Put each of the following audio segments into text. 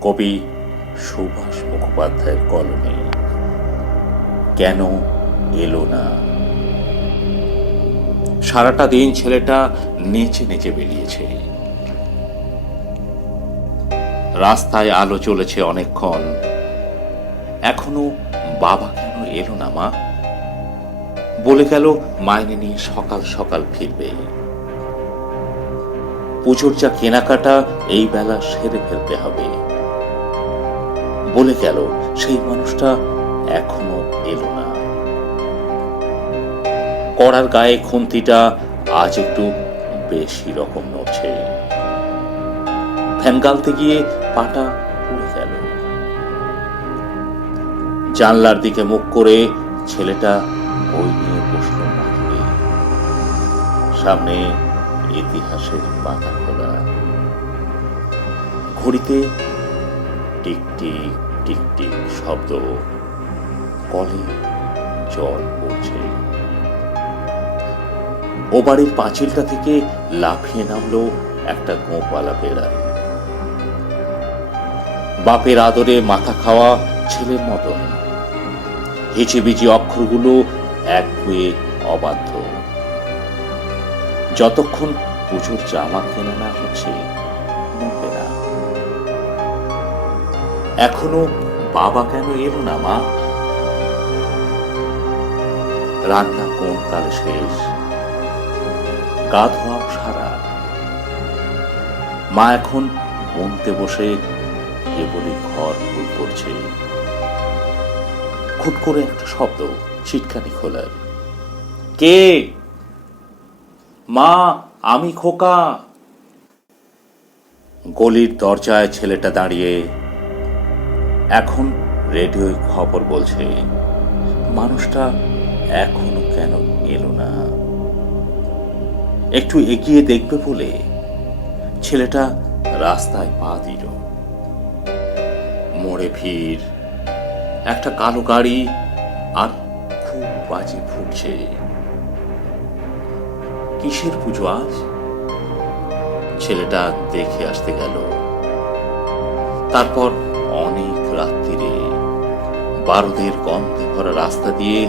কবি সুভাষ মুখোপাধ্যায়ের কলমে। কেন এলো না? সারাটা দিন ছেলেটা নেচে নেচে বেরিয়েছে। রাস্তায় আলো চলেছে অনেকক্ষণ। এখনো বাবা কেন এলো না মা? বলে গেল মাইনে নিয়ে সকাল সকাল ফিরবে। পুজোর যা কেনাকাটা এই বেলা সেরে ফেলতে হবে। বলে গেল সেই মানুষটা এখনো এলো না। কড়ার গায়ে খুন্তিটা আজ একটু বেশি রকম নড়ছে। ফ্যান গালতে গিয়ে পাটা পুড়ে গেল। জানলার দিকে মুখ করে ছেলেটা বই নিয়ে বসল মাটিতে। সামনে ইতিহাসের পাতা খোলা। ঘড়িতে টিক টিক টিক টিক শব্দ। কলে জল পড়ছে। ও বাড়ির পাঁচিলটা থেকে লাফিয়ে নামলো একটা গোঁপওয়ালা বেড়াল। বাপের আদরে মাথা খাওয়া ছেলের মতন। হিচিবিচি অক্ষরগুলো একগুঁয়ে অবাধ্য। যতক্ষণ পুজোর জামা কেনা না হচ্ছে নড়বে না। এখনো বাবা কেন এলো না মা? রান্না কোন কালে শেষ? গা ধোয়া সারা। মা এখন বুনতে বসে কেবলই ঘর ভুল করছে। খুট করে একটা শব্দ, ছিটকানি খোলার। কে? মা, আমি খোকা। গলির দরজায় ছেলেটা দাঁড়িয়ে। এখন রেডিওয় খবর বলছে মানুষটা এখনো কেন এলো না। একটু এগিয়ে দেখবে বলে ছেলেটা রাস্তায় পা দিল। মোড়ে ভিড়। একটা কালো গাড়ি আর খুব বাজে ফুটছে। কিসের পুজো আজ? ছেলেটা দেখে আসতে গেল। তারপর অনেক রাত্রিরে বারুদের গন্ধে ভরা রাস্তা দিয়ে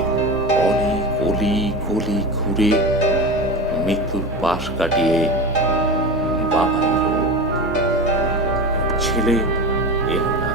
অনেক অলি গলি ঘুরে মৃত্যুর পাশ কাটিয়ে বাবা এলো। ছেলে এলো না।